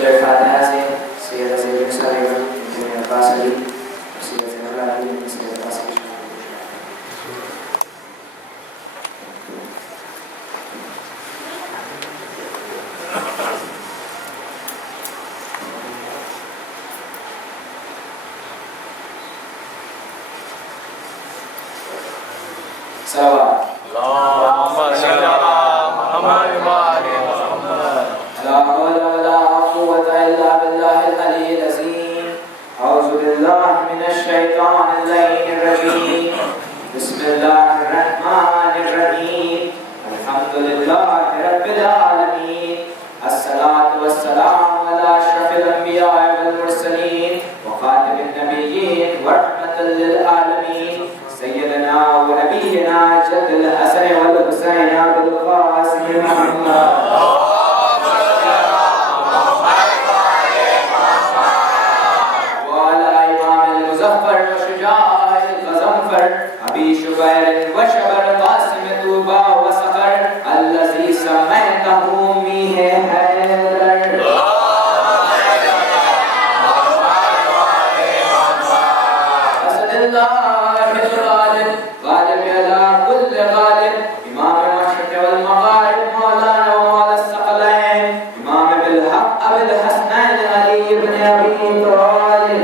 سورہ فاتحہ سے سید زید نثار ابن عباس علی اور سید زینب علی ابن سید عباس علی. صلوات اللهم صل على محمد وعلى محمد. لا حول ولا قوة إلا بالله العلي العظيم. أعوذ بالله من الشيطان اللعين الرجيم. بسم الله الرحمن الرحيم. الحمد لله رب العالمين. الصلاة والسلام على أشرف الأنبياء والمرسلين وخاتم النبيين ورحمة للعالمين سيدنا ونبينا جد الحسن والحسين عبد القاسم محمد. وعلى إمام المظفر وشجاع الغزنفر أبي شبير وشبر قاسم طوبى وصخر الذي سميته ميه حيدر. أسد الله الغالب غالب على كل غالب إمام المشرق والمغارب مولانا ومولى الثقلين إمام بالحق أبي الحسنين علي بن أبي طالب.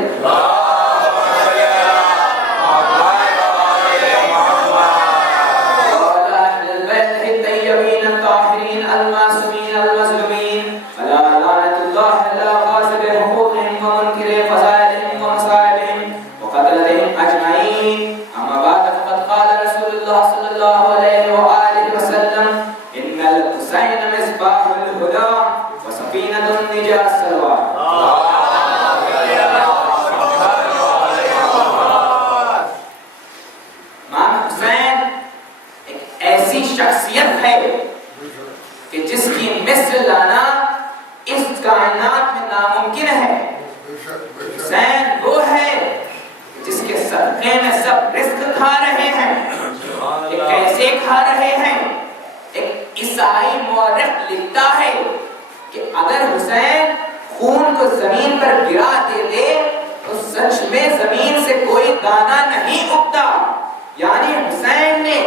وعلى أهل البيت الطيبين الطاهرين المعصومين المظلومين فلا لعنة الله إلا غاصب حقوقهم ومنكر فضائلهم ومصائبهم وقتلهم أجمعين. أما بعد فقد قال رسول الله صلى الله عليه وآله وسلم إن الحسين مصباح الهدى وسفينة النجاة. الصلوات. امام حسین ایک ایسی شخصیت ہے کہ جس کی مثل لانا اس کائنات میں ناممکن ہے. حسین وہ ہے جس کے صدقے میں سب رزق کھا رہے ہیں. کہ کیسے کھا رہے ہیں؟ ایک عیسائی مورخ لکھتا ہے کہ اگر حسین خون کو زمین پر گرا دے تو سچ میں زمین سے کوئی دانہ نہیں اگتا. یعنی حسین نے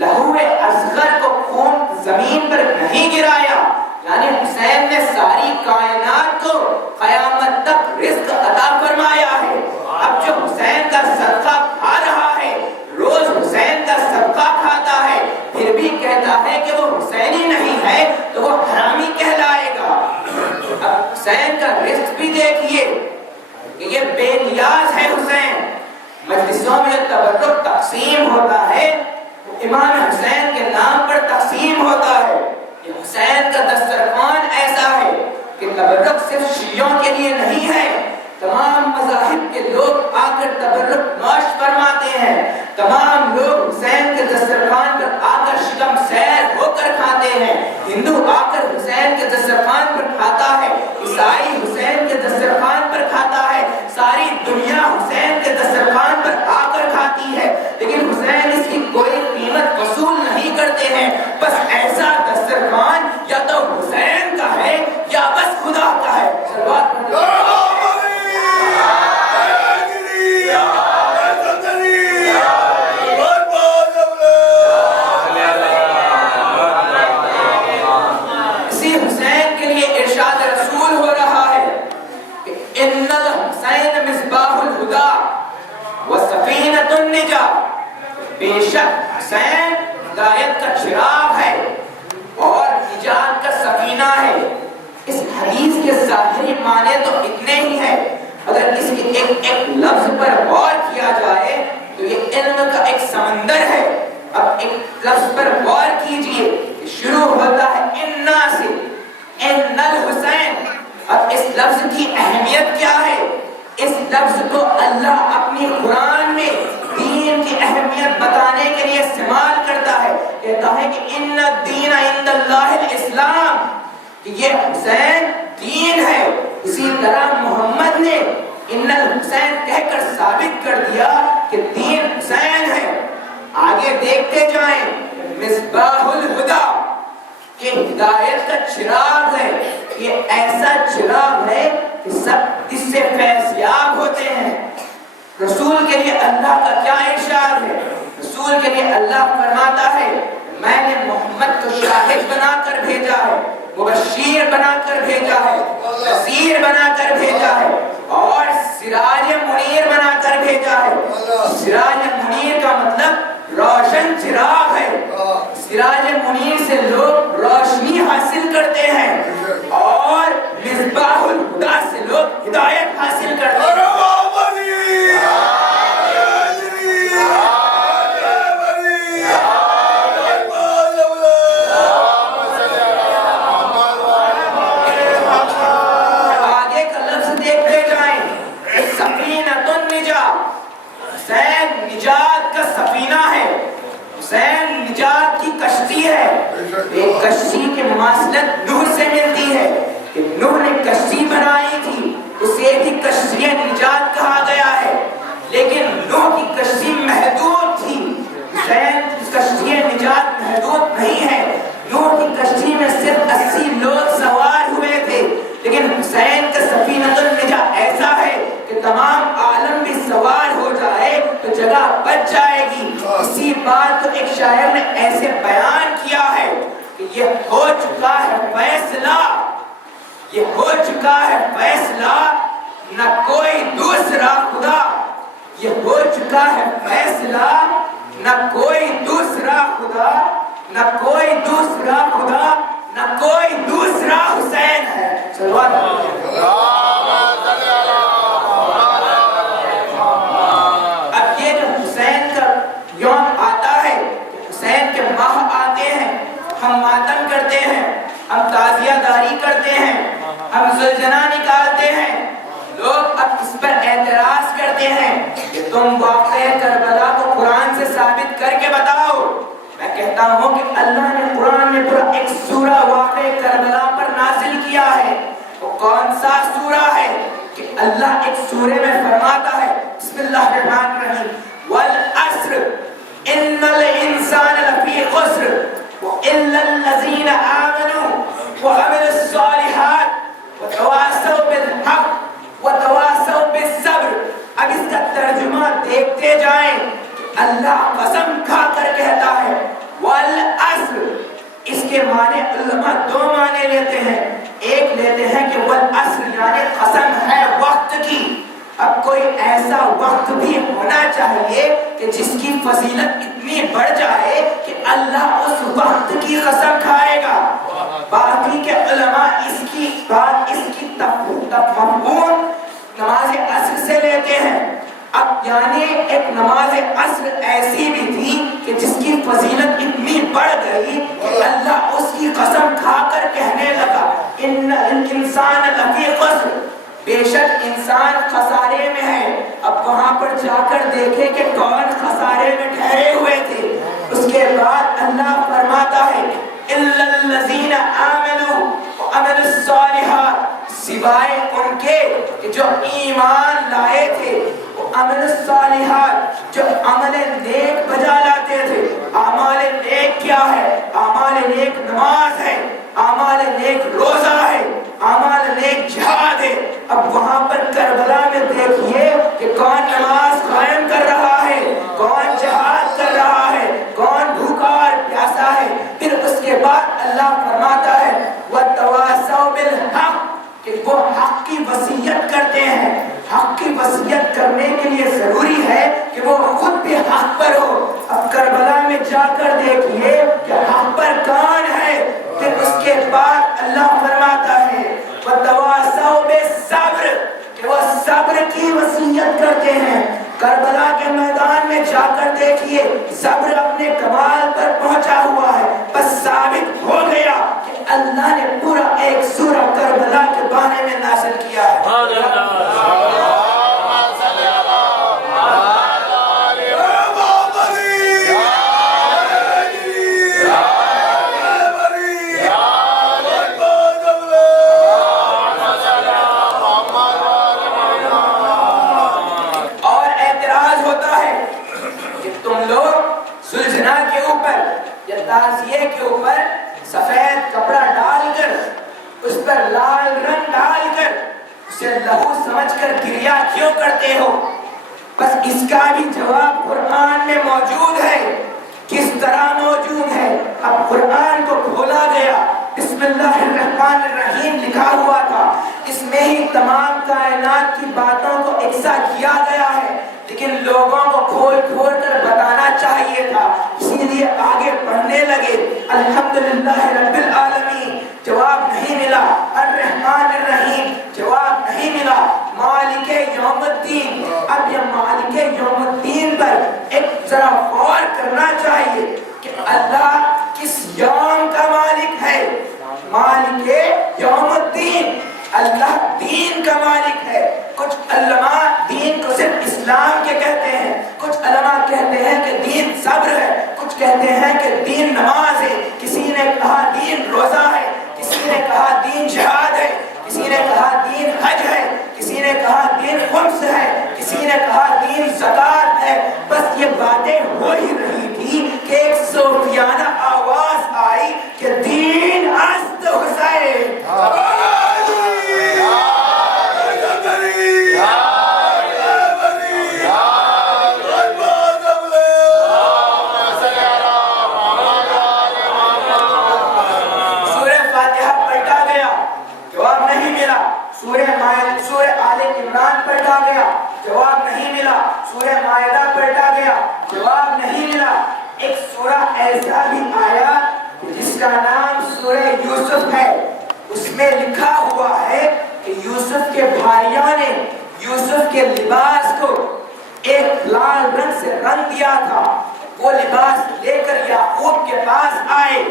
لہو اصغر کو خون زمین پر نہیں گرایا. یعنی حسین نے ساری کائنات کو قیامت تک رزق عطا فرمایا ہے. اب جو حسین کا صدقہ کھا رہا ہے، روز حسین کا صدقہ کھاتا ہے، پھر بھی کہتا ہے کہ وہ حسینی نہیں ہے تو وہ حرامی کہلائے گا. اب حسین کا رزق بھی دیکھیے کہ یہ بے نیاز ہے. حسین مجلسوں میں تبرک تقسیم ہوتا ہے، امام حسین کے نام پر تقسیم ہوتا ہے. یہ حسین کا دسترخوان ایسا ہے کہ تبرک صرف شیعوں کے لیے نہیں ہے، تمام مذاہب کے لوگ آ کر تبرک نوش فرماتے ہیں. تمام لوگ حسین کے دسترخوان پر آ کر شکم سیر ہو کر کھاتے ہیں. ہندو آ کر حسین کے دسترخوان پر کھاتا ہے، عیسائی حسین کے دسترخوان پر کھاتا ہے، ساری دنیا حسین کے دسترخوان پر آ کر کھاتی ہے. لیکن حسین اس کی کوئی قیمت وصول نہیں کرتے ہیں. بس ایسا دسترخوان یا تو حسین کا ہے یا بس خدا کا ہے. اسی حسین کے لیے ارشاد رسول ہو رہا ہے کہ ان الحسین مصباح الہدی وسفینۃ النجاۃ. بے شک حسین ہدایت کا چراغ ہے اور نجات کا سفینہ ہے. اس حدیث کے ظاہری معنی تو اتنے ہی ہیں، اگر اس کے ایک ایک لفظ پر غور کیا جائے تو یہ علم کا ایک سمندر ہے. اب ایک لفظ پر غور کیجئے، شروع ہوتا ہے انا سے، ان الحسین. اب اس لفظ کی اہمیت کیا ہے؟ اس لفظ کو اللہ اپنی قرآن میں دین کی اہمیت بتانے کے لیے استعمال کرتا ہے. کہتا ہے کہ ان الدین عند اللہ الاسلام، کہ یہ حسین دین ہے. اسی طرح محمد نے ان الحسین کہہ کر ثابت کر دیا کہ دین حسین ہے. آگے دیکھتے جائیں، مصباح الہدی کہ ہدایت کا چراغ ہے. یہ ایسا چراغ ہے سے فیض یاب ہوتے ہیں۔ رسول کے لیے اللہ کا کیا ارشاد ہے؟ رسول کے لیے اللہ فرماتا ہے میں نے محمد کو شاہد بنا کر بھیجا ہے، مبشر بنا کر بھیجا ہے، نذیر بنا کر بھیجا ہے اور سراج منیر بنا کر بھیجا ہے۔ سراج منیر کا مطلب روشن چراغ ہے۔ سراج منیر سے لوگ روشنی حاصل کرتے ہیں اور مصباح الہدی سے لوگ ہدایت حاصل کرتے ہیں۔ نجات کا سفینہ ہے، حسین نجات کی کشتی ہے۔ ایک کشتی کی مماثلت نوح سے ملتی ہے کہ نوح نے کشتی بنائی تھی، اسے بھی کشتی نجات کہا گیا ہے، لیکن نوح کی کشتی محدود تھی۔ حسین کی کشتی نجات محدود نہیں ہے۔ نوح کی کشتی میں صرف 80 لوگ سوار ہوئے تھے، لیکن حسین کا سفینہ النجات ایسا ہے کہ تمام عالم بھی سوار ہو جائے تو جگہ بچ جائے گی۔ اسی بات کو ایک شاعر نے ایسے بیان کیا ہے کہ یہ ہو چکا ہے فیصلہ، یہ ہو چکا ہے فیصلہ، نہ کوئی دوسرا خدا۔ یہ ہو چکا ہے فیصلہ، نہ کوئی دوسرا خدا، نہ کوئی دوسرا خدا، نہ کوئی دوسرا حسین ہے۔ صلوات اللہ۔ اب یہ جو حسین کا یوم آتا ہے، حسین کے ماہ آتے ہیں، ہم ماتم کرتے ہیں، ہم تعزیہ داری کرتے ہیں، ہم زلزلہ نکالتے ہیں۔ لوگ اب اس پر اعتراض کرتے ہیں کہ تم واقعہ کربلا کو قرآن سے ثابت کر کے بتاؤ۔ میں کہتا ہوں کہ اللہ نے قرآن میں پورا ایک سورہ واقعہ کربلا پر نازل کیا ہے۔ وہ کون سا سورہ ہے کہ اللہ ایک سورے میں فرماتا ہے بسم اللہ الرحمن الرحیم والعصر ان الانسان لفی خسر الا الذین آمنوا وعملوا الصالحات وتواصوا بالحق وتواصوا بالصبر۔ اب اس کا ترجمہ دیکھتے جائیں۔ اللہ قسم کھا کر کہتا ہے والعصر، اس کے معنی علماء دو معنی لیتے ہیں۔ ایک لیتے ہیں کہ والعصر یعنی قسم ہے وقت کی۔ اب کوئی ایسا وقت بھی ہونا چاہیے کہ جس کی فضیلت اتنی بڑھ جائے کہ اللہ اس وقت کی قسم کھائے گا۔ باقی کے علماء اس کی بات اس کی تفہیم نماز عصر سے لیتے ہیں۔ اب یعنی ایک نماز عصر ایسی بھی تھی کہ جس کی فضیلت اتنی بڑھ گئی کہ اللہ اس کی قسم کھا کر کہنے لگا ان الانسان لفی خسر، بے شک انسان خسارے میں ہے۔ اب وہاں پر جا کر دیکھے کہ کون خسارے میں ٹھہرے ہوئے تھے۔ اس کے بعد اللہ فرماتا ہے الا الذین آمنوا وعملوا الصالحات، سوائے ان کے کہ جو ایمان لائے تھے، عمل الصالحات جو عمل نیک بجا لاتے تھے۔ اعمال نیک کیا ہے؟ اعمال نیک نماز ہے، اعمال نیک روزہ ہے، اعمال نیک جہاد ہے۔ اب وہاں پر کربلا میں دیکھیے کہ کون نماز قائم کر رہا ہے، کون جہاد کر رہا ہے، کون بھوکا اور پیاسا ہے۔ پھر اس کے بعد اللہ فرماتا ہے وَتَوَاصَوْا بِالْحَقِّ، کہ وہ حق کی وصیت کرتے ہیں۔ حق کی وصیت کرنے کے لیے ضروری ہے کہ وہ خود بھی حق پر ہو۔ اب کربلا میں جا کر دیکھیے کہ حق پر کون ہے۔ پھر اس کے بعد اللہ فرماتا ہے وَتَوَاصَوْا بِالصَّبْرِ، کہ وہ صبر کی وصیت کرتے ہیں۔ کربلا کے میدان میں جا کر دیکھیے صبر اپنے کمال پر پہنچا ہوا ہے۔ بس ثابت ہو گیا کہ اللہ نے پورا ایک سورہ کربلا کے بارے میں نازل کیا ہے۔ تعزیے کے اوپر سفید کپڑا ڈال کر اس پر لال رنگ ڈال کر اسے لہو سمجھ کر گریا کیوں کرتے ہو؟ بس اس کا بھی جواب قرآن میں موجود ہے۔ کس طرح موجود ہے؟ اب قرآن کو کھولا گیا، بسم اللہ الرحمن الرحیم لکھا ہوا تھا، اس میں ہی تمام کائنات کی باتوں کو اکسا کیا گیا ہے، لیکن لوگوں کو کھول کھول کر بتانا چاہیے تھا، اسی لیے آگے پڑھنے لگے۔ الحمدللہ رب العالمین جواب نہیں ملا، الرحمن الرحیم جواب نہیں ملا، مالک یوم الدین۔ اب یہ مالک یوم الدین پر ایک ذرا غور کرنا چاہیے کہ اللہ کس یوم کا مالک ہے؟ مالک یوم الدین، اللہ دین کا مالک ہے۔ کچھ علماء دین کو صرف اسلام کے کہتے ہیں، کچھ علماء کہتے ہیں کہ دین صبر ہے، کچھ کہتے ہیں کہ دین نماز ہے، کسی نے کہا دین روزہ ہے، کسی نے کہا دین جہاد ہے، کسی نے کہا دین حج ہے، کسی نے کہا دین خمس ہے، کسی نے کہا دین زکات ہے۔ بس یہ باتیں ہو ہی رہی تھی کہ ایک صوفیانہ آواز آئی کہ دین است حسین۔ سورہ آل عمران پلٹا گیا، جواب نہیں ملا، سورہ مائدہ پلٹا گیا، جواب نہیں ملا۔ ایک سورہ ایسا بھی آیا جس کا نام سورہ یوسف ہے، اس میں لکھا ہوا ہے کہ یوسف کے بھائیوں نے یوسف کے لباس کو ایک لال رنگ سے رنگ دیا تھا، وہ لباس لے کر یعقوب کے پاس آئے۔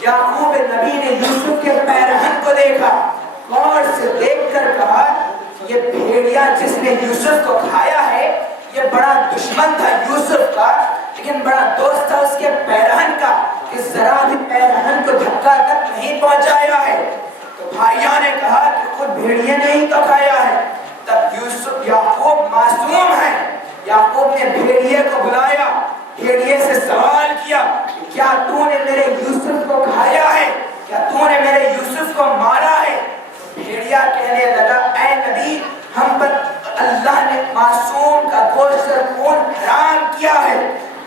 یعقوب نبی نے یوسف کے پیرہن کو دیکھا، غور سے دیکھ کر کہا یہ بھیڑیا جس نے یوسف کو کھایا ہے یہ بڑا دشمن تھا یوسف کا، لیکن بڑا دوست تھا اس کے پیرہن کا، کہ ذرا بھی پیرہن کو دھکا تک نہیں پہنچایا ہے۔ تو بھائیوں نے کہا کہ خود بھیڑیے نے ہی تو کھایا ہے۔ تب یعقوب معصوم ہے، یعقوب نے بھیڑیے کو بلایا، بھیڑیے سے سوال کیا کیا تو نے میرے یوسف کو کھایا ہے؟ کیا تو نے میرے یوسف کو مارا ہے؟ بھیڑیا کہنے لگا اے نبی، ہم پر اللہ نے معصوم کا گوشت خون حرام کیا ہے،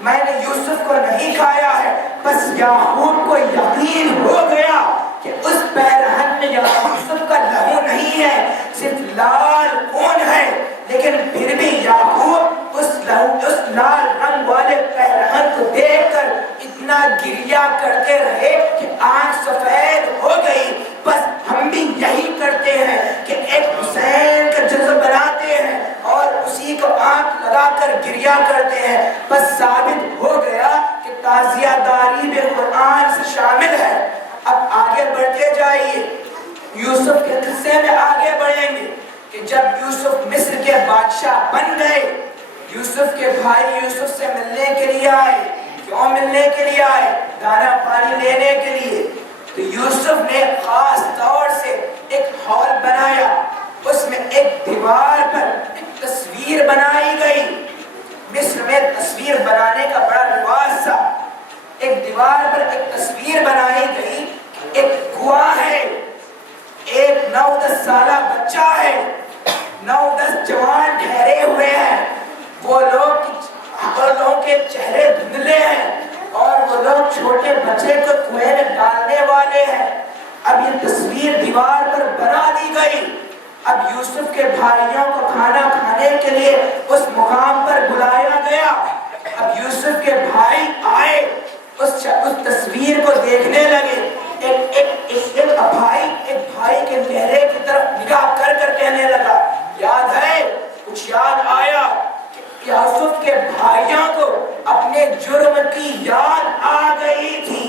میں نے یوسف کو نہیں کھایا ہے۔ بس یعقوب کو یقین ہو گیا کہ اس پیرہن میں یوسف کا لہو نہیں ہے، صرف لال خون ہے، لیکن پھر بھی یعقوب اس لال رنگ والے پیرہن کو دیکھ کر اتنا گریا کرتے رہے کہ آنکھ سفید ہو گئی۔ بس ہم بھی یہی کرتے ہیں کہ ایک حسین کا جذب بناتے ہیں اور اسی کو آنکھ لگا کر گریا کرتے ہیں۔ بس ثابت ہو گیا کہ تعزیہ داری میں قرآن سے شامل ہے۔ اب آگے بڑھتے جائیے، یوسف کے قصے میں آگے بڑھیں گے کہ جب یوسف مصر کے بادشاہ بن گئے، یوسف کے بھائی یوسف سے ملنے کے لیے آئے۔ کیوں ملنے کے لیے آئے؟ دانا پانی لینے کے لیے۔ تو یوسف نے خاص طور سے ایک ہال بنایا، اس میں ایک دیوار پر ایک تصویر بنائی گئی۔ مصر میں تصویر بنانے کا بڑا رواج تھا۔ ایک دیوار پر ایک تصویر بنائی گئی، ایک کنواں ہے، ایک 9-10 سالہ بچہ ہے، 9-10 جوان ٹھہرے ہوئے ہیں، وہ لوگوں کے چہرے دھندلے ہیں اور وہ لوگ چھوٹے بچے کو کنویں میں ڈالنے والے ہیں۔ اب یہ تصویر دیوار پر بنا دی گئی۔ اب یوسف کے بھائیوں کو کھانا کھانے کے لیے اس مقام پر بلایا گیا۔ اب یوسف کے بھائی آئے، اس تصویر کو دیکھنے لگے۔ ایک بھائی کے چہرے کی طرف نگاہ کر کہنے لگا یاد ہے، کچھ یاد آیا؟ یوسف کے بھائیوں کو اپنے جرم کی یاد آ گئی تھی۔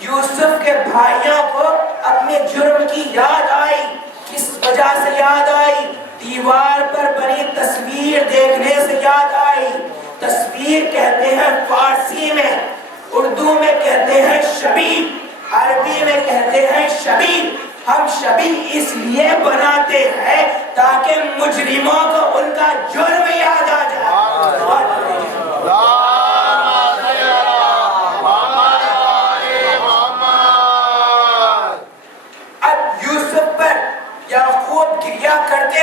یوسف کے بھائیوں کو اپنے جرم کی یاد آئی۔ کس وجہ سے یاد آئی؟ دیوار پر بنی تصویر دیکھنے سے یاد آئی۔ تصویر کہتے ہیں فارسی میں، اردو میں کہتے ہیں شبیہ، عربی میں کہتے ہیں شبیہ۔ ہم شبیہ اس لیے بناتے ہیں تاکہ مجرموں کو ان کا جرم یاد آ جائے۔ اب یوسف پر یعقوب گریا کرتے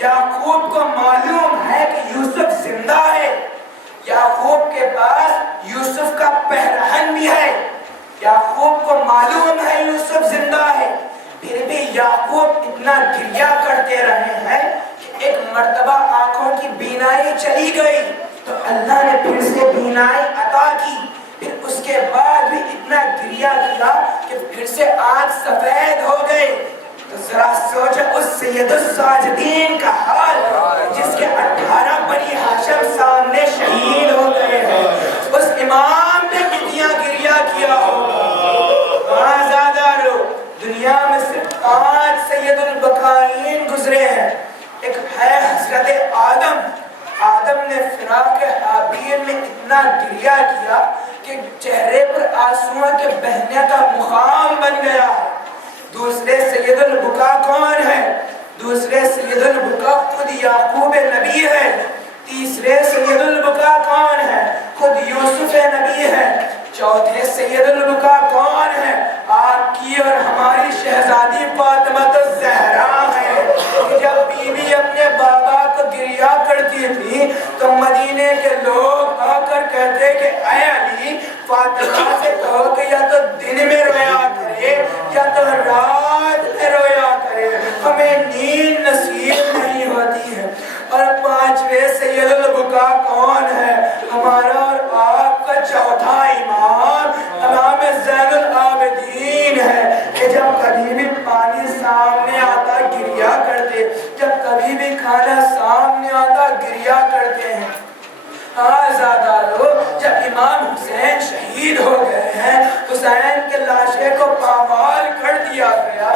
یعقوب کو معلوم ہے کہ یوسف زندہ ہے، یعقوب کے پاس یوسف کا پہرہن بھی ہے، یعقوب کو معلوم ہے یوسف زندہ ہے، پھر بھی یعقوب اتنا گریہ کرتے رہے ہیں کہ ایک مرتبہ آنکھوں کی بینائی چلی گئی تو اللہ نے پھر سے بینائی عطا کی، پھر اس کے بعد بھی اتنا گریہ کیا کہ پھر سے آنکھ سفید ہو گئی۔ تو ذرا سوچو اس سید الساجدین کا حال جس کے 18 بنی ہاشم سامنے شہید ہو گئے ہیں، اس امام نے کتنا گریہ کیا ہوگا۔ آزادارو، دنیا میں صرف 5 سید البقائین گزرے ہیں۔ ایک ہے حضرت آدم، آدم نے فراق حابیل میں اتنا گریہ کیا کہ چہرے پر آنسوؤں کے بہنے کا مقام بن گیا۔ دوسرے سید البقا کون ہے؟ دوسرے سید البقا خود یعقوب نبی ہے۔ تیسرے سید البقا کون ہے؟ خود یوسف نبی ہے۔ چوتھے سید البقا کون ہے؟ آپ کی اور ہماری شہزادی فاطمہ الزہرا ہے کہ جب بی بی اپنے بابا کو گریہ کرتی تھی تو مدینے کے لوگ آ کر کہتے کہ اے علی، فاطمہ سے کہو کہ یا تو دن میں رویا کرے یا تو رات میں رویا کرے، ہمیں نیند نصیب نہیں ہوتی ہے۔ اور 5ویں سید البقا کون ہے؟ ہمارا اور آپ کا چوتھا امام امام زین العابدین ہے کہ جب کبھی بھی پانی سامنے آتا گریہ کرتے، جب کبھی بھی کھانا سامنے آتا گریہ کرتے ہیں۔ آزادارو، جب امام حسین شہید ہو گئے ہیں، حسین کے لاشے کو پامال کر دیا گیا،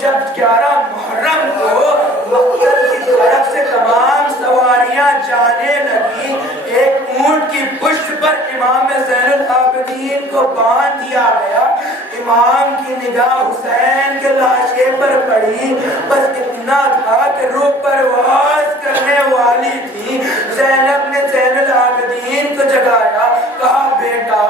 جب 11 محرم کو مقتل کی طرف سے تمام سواریاں جانے لگی، ایک اونٹ کی پشت پر امام زین العابدین کو باندھ دیا گیا، امام کی نگاہ حسین کے لاشے پر پڑی، بس اتنا تھا کہ روح پرواز کرنے والی تھی۔ زینب نے زین العابدین کو جگایا، کہا بیٹا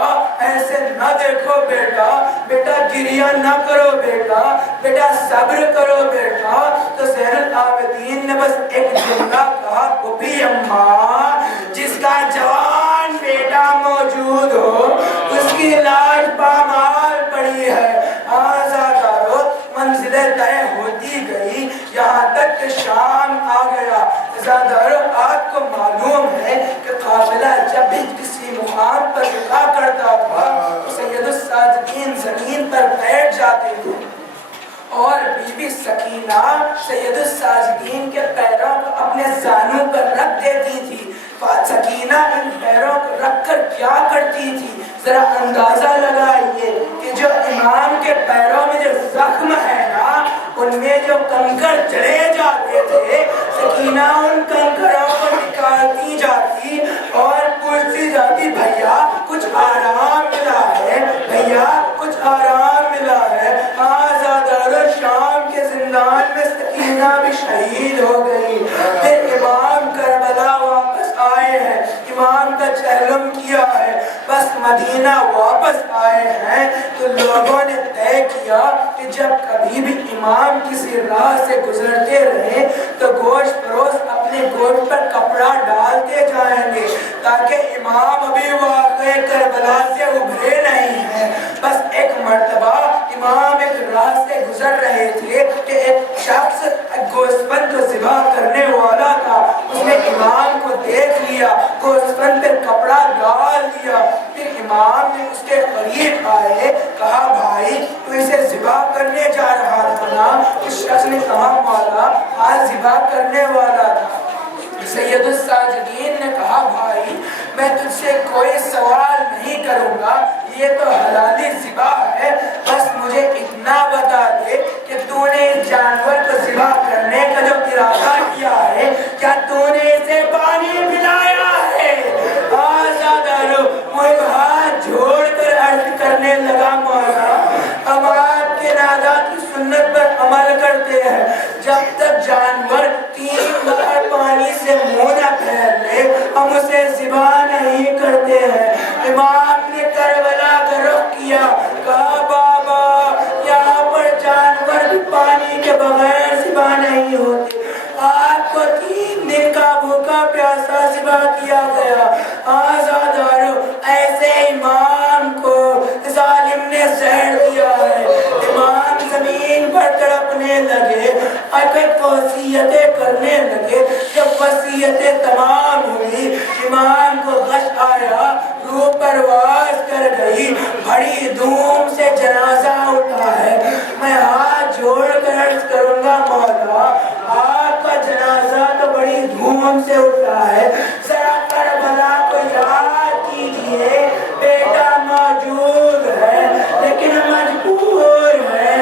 ایسے نہ دیکھو بیٹا، بیٹا گریہ نہ کرو بیٹا، بیٹا صبر کرو بیٹا۔ تو زین العابدین نے بس ایک جملہ کہا، بھی اماں جس کا جوان بیٹا موجود ہو اس کی لاش پامال پڑی ہے۔ آزادارو، منزلیں طے ہوتی گئی یہاں تک کہ شام آ گیا۔ آزادارو، آپ کو معلوم ہے کہ قافلہ جب بھی کسی مقام پر رکا کرتا تھا سید الساجدین زمین پر بیٹھ جاتے تھے اور بی بی سکینہ سید الساجدین کے پیروں کو اپنے زانوں پر رکھ دیتی تھی۔ سکینہ ان پیروں کو رکھ کر کیا کرتی تھی؟ ذرا اندازہ لگائیے کہ جو امام کے پیروں میں جو زخم ہے نا، ان میں جو کنکر چڑھے جاتے تھے، سکینہ ان کنکروں کو نکالتی جاتی اور پوچھتی جاتی، بھیا کچھ آرام ملا ہے، بھیا کچھ آرام ملا ہے۔ آزادارو، شام کے زندان میں سکینہ بھی شہید ہو گئی۔ پھر امام کربلا واپس آئے ہیں، امام کا چہلم کیا ہے، بس مدینہ واپس آئے ہیں تو لوگوں نے طے کیا کہ جب کبھی بھی امام کسی راہ سے گزرتے رہے تو گوشت پروش اپنے گوشت پر کپڑا ڈالتے جائیں گے تاکہ امام ابھی واقع کربلا سے ابھرے نہیں ہیں۔ بس ایک مرتبہ امام ایک راہ سے گزر رہے تھے کہ ایک شخص گوسفند کو ذبح کرنے والا تھا، اس نے امام کو دیکھ لیا، گوسفند پر کپڑا ڈال دیا۔ پھر امام نے اس کے قریب آئے، کہا بھائی تو اسے ذبح کرنے جا رہا تھا نا؟ اس شخص نے کہا مولا آج ذبح کرنے والا تھا۔ سید الساجدین نے کہا بھائی میں تجھ سے کوئی سوال نہیں کروں گا، یہ تو حلالی ذبح ہے، بس مجھے اتنا بتا دے کہ تو نے اس جانور کو ذبح کرنے کا جو ارادہ کیا ہے کیا تو نے اسے پانی پلایا ہے؟ آزادارو، وہ ہاتھ جوڑ کر عرض کرنے لگا مولا ہم آپ کے نادا کی سنت پر عمل کرتے ہیں، جب تک جانور 3 بار پانی سے منہ نہ پھیر لے ہم اسے ذبح نہیں کرتے ہیں۔ امام نے کربلا کا رخ کیا، کہا بابا یہاں پر جانور بھی پانی کے بغیر ذبح نہیں ہوتے، آپ کو ذبح کیا گیا. آزادارو ایسے امام کو ظالم نے زہر دیا ہے. امام زمین پر تڑپنے لگے اور کوئی وصیتیں کرنے لگے. جب وصیتیں تمام ہوئی امام کو غش آیا, روح پرواز کر گئی. بڑی دھوم سے جنازہ اٹھا ہے. میں ہاتھ جوڑ کر عرض کروں گا مولا آپ کا جنازہ تو بڑی دھوم سے اٹھا ہے, ذرا کربلا کو یاد کیجئے. بیٹا موجود ہے لیکن مجبور ہے,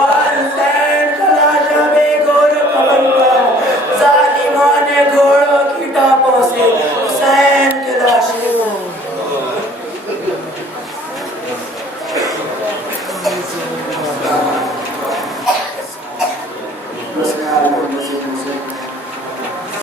اور حسین کا لاشا بے گور و کفن پر ظالموں نے گھوڑوں کی ٹاپوں سے حسین کے لاشے کو